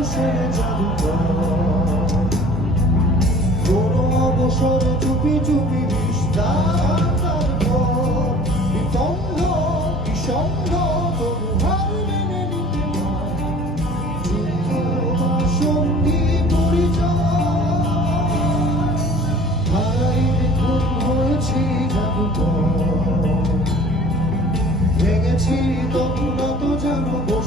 অবসরে জাদুকর কোনো অবসরে চুপি চুপি বিস্তার তারপর বিপন্ন বিষণ্ণ তবু হার মেনে নিতে হয় যুদ্ধ বা সঙ্গী পরিচয় হারাই দেখুন হয়েছি জাদুকর ভেঙেছি তবু নত জানব